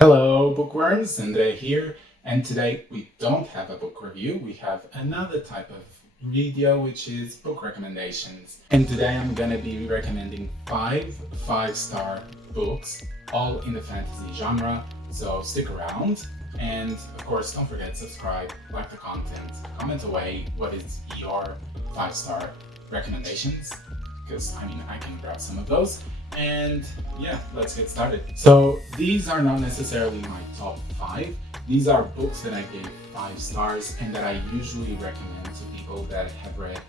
Hello, bookworms, Andre here, and today we don't have a book review, we have another type of video, which is book recommendations. And today I'm gonna be recommending five-star books, all in the fantasy genre, so stick around. And of course, don't forget to subscribe, like the content, comment away what is your 5-star recommendations, because I can grab some of those. And yeah, let's get started. So these are not necessarily my top 5. These are books that I gave 5 stars and that I usually recommend to people that have read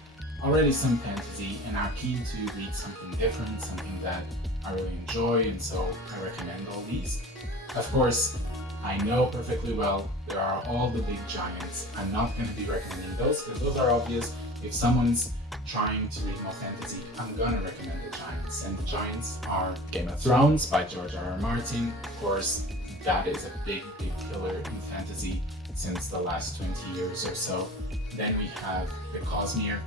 already some fantasy and are keen to read something different, something that I really enjoy, and so I recommend all these. Of course, I know perfectly well there are all the big giants. I'm not going to be recommending those because those are obvious. If someone's trying to read more fantasy, I'm gonna recommend the giants, and the giants are Game of Thrones by g.r.r. Martin. Of course, that is a big pillar in fantasy since the last 20 years or so. Then we have the Cosmere.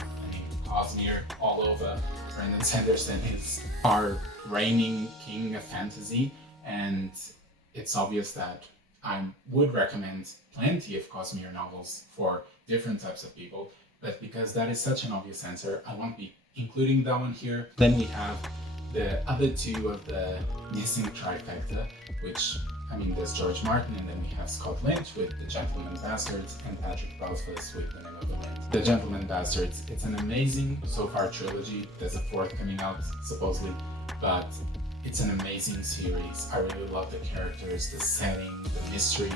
Cosmere all over. Brandon Sanderson is our reigning king of fantasy, and it's obvious that I would recommend plenty of Cosmere novels for different types of people. But because that is such an obvious answer, I won't be including that one here. Then we have the other two of the missing trifecta, which, there's George Martin, and then we have Scott Lynch with The Gentleman Bastards, and Patrick Rothfuss with The Name of the Wind. The Gentleman Bastards, it's an amazing so far trilogy. There's a 4th coming out, supposedly, but it's an amazing series. I really love the characters, the setting, the mystery,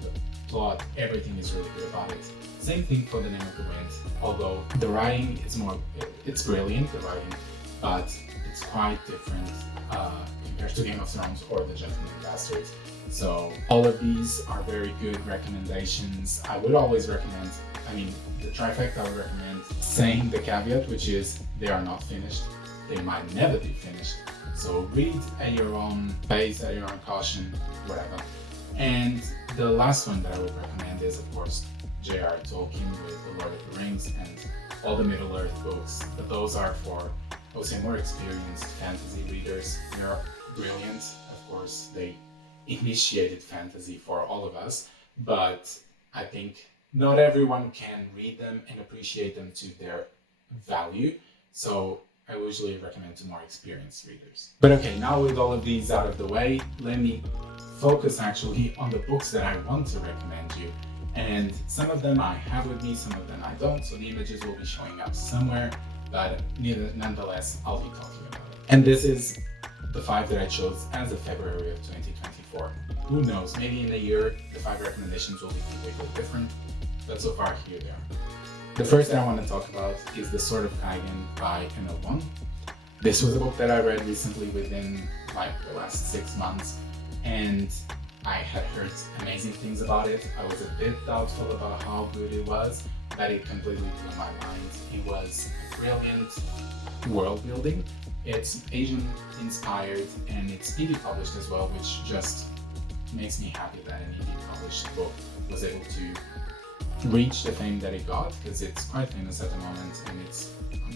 the plot, everything is really good about it. Same thing for The Name of the Wind, although the writing is it's brilliant, the writing, but it's quite different compared to Game of Thrones or The Gentleman Bastards. So all of these are very good recommendations. I would always recommend, the trifecta I would recommend, saying the caveat, which is they are not finished. They might never be finished. So read at your own pace, at your own caution, whatever. And the last one that I would recommend is, of course, J.R.R. Tolkien with The Lord of the Rings and all the Middle-earth books. But those are for, I would say, more experienced fantasy readers. They're brilliant. Of course, they initiated fantasy for all of us, but I think not everyone can read them and appreciate them to their value. So I usually recommend to more experienced readers. But okay, now with all of these out of the way, let me focus actually on the books that I want to recommend you. And some of them I have with me, some of them I don't, so the images will be showing up somewhere, but nonetheless, I'll be talking about it. And this is the 5 that I chose as of February of 2024. Who knows, maybe in a year, the 5 recommendations will be completely different, but so far, here they are. The first that I want to talk about is The Sword of Kaigen by Alves. This was a book that I read recently within the last 6 months, and I had heard amazing things about it. I was a bit doubtful about how good it was, but it completely blew my mind. It was brilliant world building. It's Asian inspired and it's indie published as well, which just makes me happy that an indie published book was able to reach the fame that it got, because it's quite famous at the moment and it's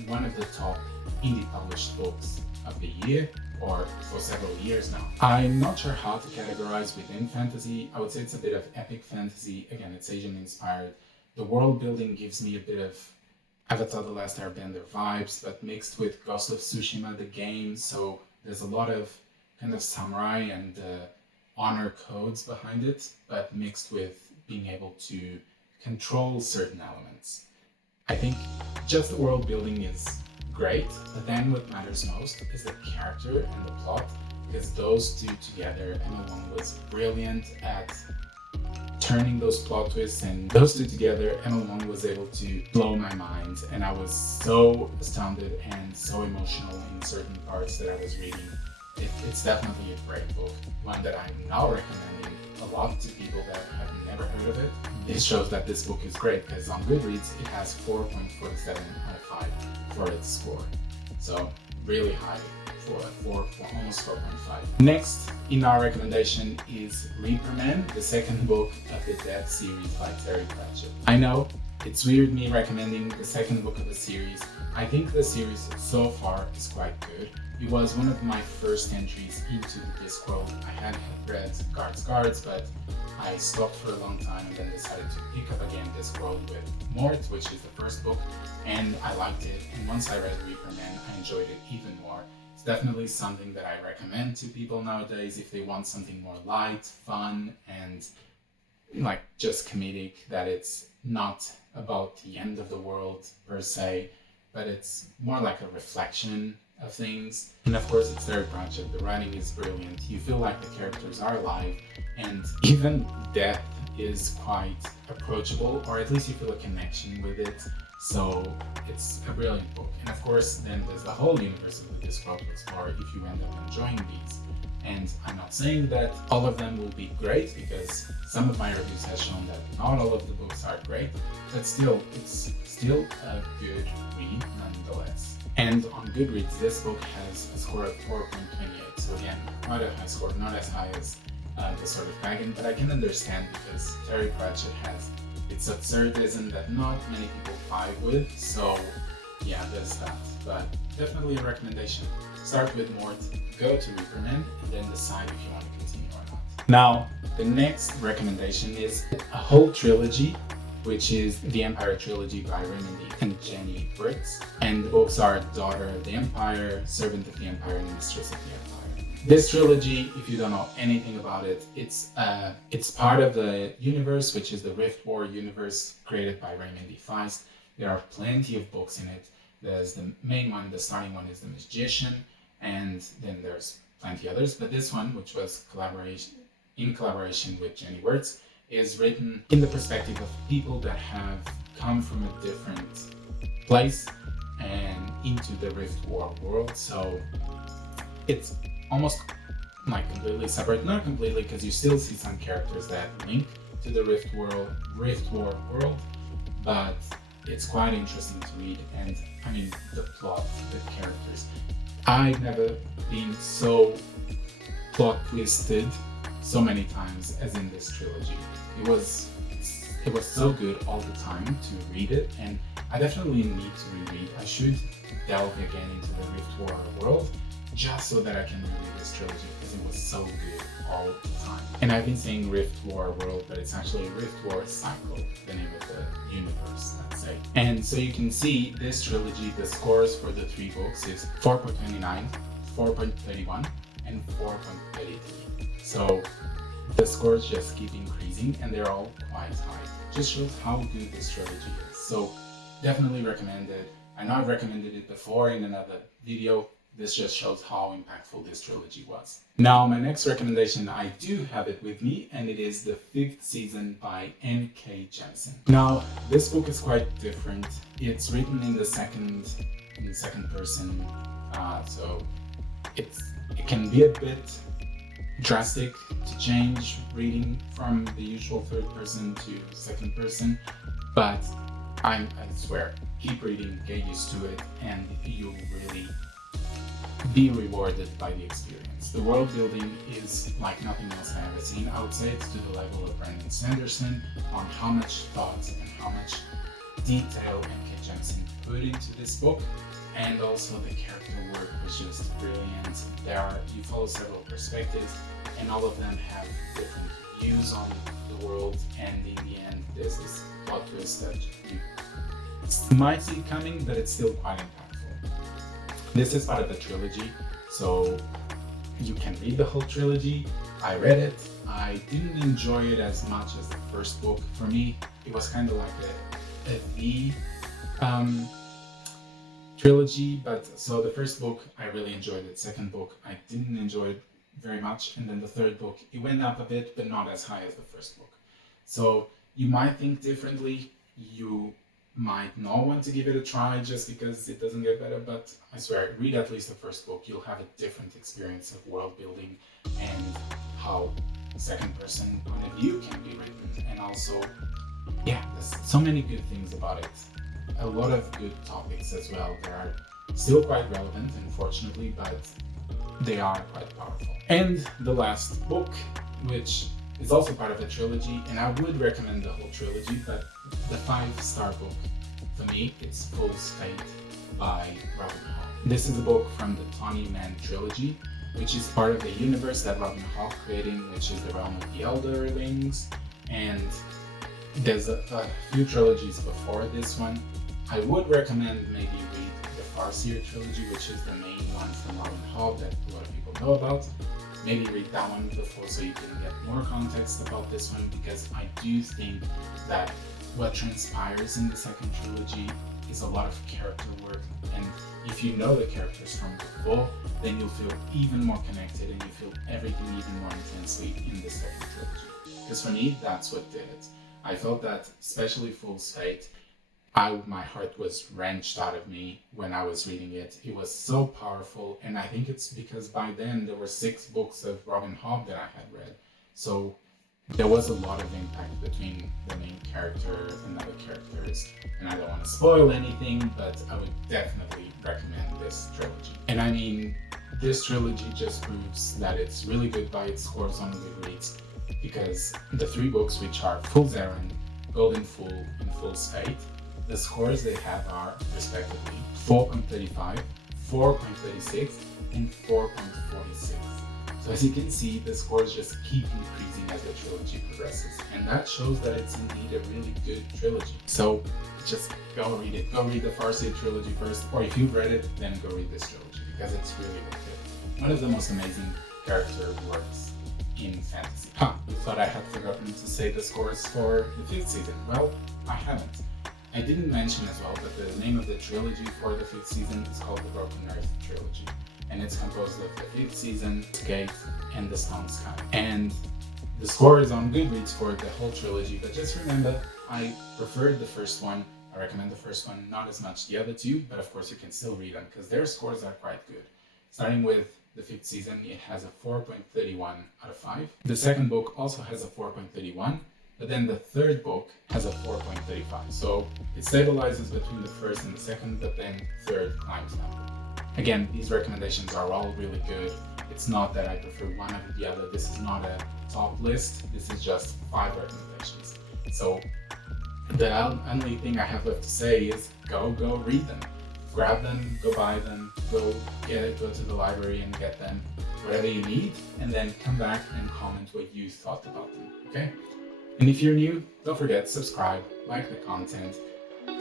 one of the top indie published books of the year, or for several years now. I'm not sure how to categorize within fantasy. I would say it's a bit of epic fantasy. Again, it's Asian inspired. The world building gives me a bit of Avatar: The Last Airbender vibes, but mixed with Ghost of Tsushima, the game. So there's a lot of kind of samurai and honor codes behind it, but mixed with being able to control certain elements. I think just the world building is great, but then what matters most is the character and the plot, because those two together, Emma Wong was brilliant at turning those plot twists, and those two together, Emma Wong was able to blow my mind, and I was so astounded and so emotional in certain parts that I was reading. It's definitely a great book, one that I'm now recommending a lot to people that have never heard of it. This shows that this book is great, because on Goodreads it has 4.47 out of 5 for its score. So really high for almost 4.5. Next in our recommendation is Reaper Man, the second book of the Dead series by Terry Pratchett. I know it's weird me recommending the second book of a series. I think the series so far is quite good. It was one of my first entries into the Discworld. I had read g.r.r.martin, but I stopped for a long time and then decided to pick up again Discworld with Mort, which is the first book, and I liked it. And once I read Reaperman, I enjoyed it even more. It's definitely something that I recommend to people nowadays if they want something more light, fun, and like just comedic, that it's not about the end of the world per se, but it's more like a reflection of things. And of course it's Terry Pratchett, the writing is brilliant, you feel like the characters are alive, and even death is quite approachable, or at least you feel a connection with it. So it's a brilliant book. And of course then there's the whole universe of the Discworld to explore if you end up enjoying these. And I'm not saying that all of them will be great, because some of my reviews have shown that not all of the books are great, but still, it's still a good read nonetheless. And on Goodreads, this book has a score of 4.28, so again, quite a high score, not as high as the Sword of Kaigen, but I can understand because Terry Pratchett has its absurdism that not many people vibe with, so yeah, there's that. But definitely a recommendation. Start with Mort, go to Reaperman, and then decide if you want to continue or not. Now, the next recommendation is a whole trilogy, which is the Empire Trilogy by Raymond D. and Jenny Wirtz. And the books are Daughter of the Empire, Servant of the Empire, and Mistress of the Empire. This trilogy, if you don't know anything about it, it's part of the universe, which is the Rift War universe created by Raymond D. Feist. There are plenty of books in it. There's the main one, the starting one is The Magician, and then there's plenty others. But this one, which was in collaboration with Jenny Wirtz, is written in the perspective of people that have come from a different place and into the Rift War world. So it's almost like completely separate, not completely, because you still see some characters that link to the Rift War world, but it's quite interesting to read. And I mean, the plot, the characters. I've never been so plot twisted so many times as in this trilogy. It was so good all the time to read it, and I definitely need to reread. I should delve again into the Rift War world just so that I can reread this trilogy, because it was so good all the time. And I've been saying Rift War world, but it's actually Rift War Cycle, the name of the universe, let's say. And so you can see this trilogy, the scores for the 3 books is 4.29, 4.31, and 4.33. So the scores just keep increasing, and they're all quite high. Just shows how good this trilogy is. So definitely recommend it. I know I've recommended it before in another video. This just shows how impactful this trilogy was. Now, my next recommendation, I do have it with me, and it is the 5th season by N.K. Jemisin. Now, this book is quite different. It's written in the second person, so it can be a bit drastic to change reading from the usual third person to second person, but I swear, keep reading, get used to it, and you'll really be rewarded by the experience. The world building is like nothing else I've ever seen. I would say it's to the level of Brandon Sanderson on how much thought and how much detail N.K. Jemisin put into this book. And also the character work was just brilliant. You follow several perspectives, and all of them have different views on the world, and in the end there's this plot twist that you might see coming, but it's still quite impactful. This is part of the trilogy, so you can read the whole trilogy. I read it. I didn't enjoy it as much as the first book. For me, it was kind of like a trilogy, but so the first book I really enjoyed it. Second book I didn't enjoy it very much, and then the third book it went up a bit, but not as high as the first book. So you might think differently. You might not want to give it a try just because it doesn't get better, but I swear, read at least the first book. You'll have a different experience of world building and how second person point of view can be written, and also, yeah, there's so many good things about it. A lot of good topics as well. They are still quite relevant, unfortunately, but they are quite powerful. And the last book, which It's also part of a trilogy, and I would recommend the whole trilogy, but the 5-star book, for me, it's Fool's Fate by Robin Hall. This is a book from the Tawny Man trilogy, which is part of the universe that Robin Hall creating, which is the realm of the Elderlings, and there's a few trilogies before this one. I would recommend maybe read the Farseer trilogy, which is the main one from Robin Hall that a lot of people know about. Maybe read that one before so you can get more context about this one, because I do think that what transpires in the second trilogy is a lot of character work, and if you know the characters from before, then you'll feel even more connected and you feel everything even more intensely in the second trilogy. Because for me, that's what did it. I felt that, especially Fool's Fate, my heart was wrenched out of me when I was reading it. It was so powerful, and I think it's because by then there were 6 books of Robin Hobb that I had read. So there was a lot of impact between the main character and other characters, and I don't want to spoil anything, but I would definitely recommend this trilogy. And I mean, this trilogy just proves that it's really good by its scores on Goodreads, because the 3 books, which are Fool's Errand, Golden Fool, and Fool's Fate, the scores they have are respectively 4.35, 4.36, and 4.46. So as you can see, the scores just keep increasing as the trilogy progresses, and that shows that it's indeed a really good trilogy. So just go read it. Go read the Farseer trilogy first, or if you've read it, then go read this trilogy, because it's really good. One of the most amazing character works in fantasy. You thought I had forgotten to say the scores for the 5th season. Well, I haven't. I didn't mention as well, but the name of the trilogy for the 5th season is called the Broken Earth Trilogy, and it's composed of the 5th season, Gate, and the Stone Sky. And the score is on Goodreads for the whole trilogy, but just remember, I preferred the first one. I recommend the first one, not as much the other 2, but of course you can still read them because their scores are quite good. Starting with the 5th season, it has a 4.31 out of 5. The second book also has a 4.31, but then the third book has a 4.35. So it stabilizes between the first and the second, but then third climbs down. Again, these recommendations are all really good. It's not that I prefer one over the other. This is not a top list. This is just 5 recommendations. So the only thing I have left to say is go read them. Grab them, go buy them, go to the library and get them, whatever you need, and then come back and comment what you thought about them, okay? And if you're new, don't forget, subscribe, like the content,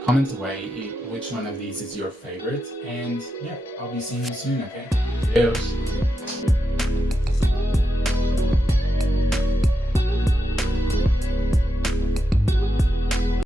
comment away which one of these is your favorite, and yeah, I'll be seeing you soon, okay? Adios.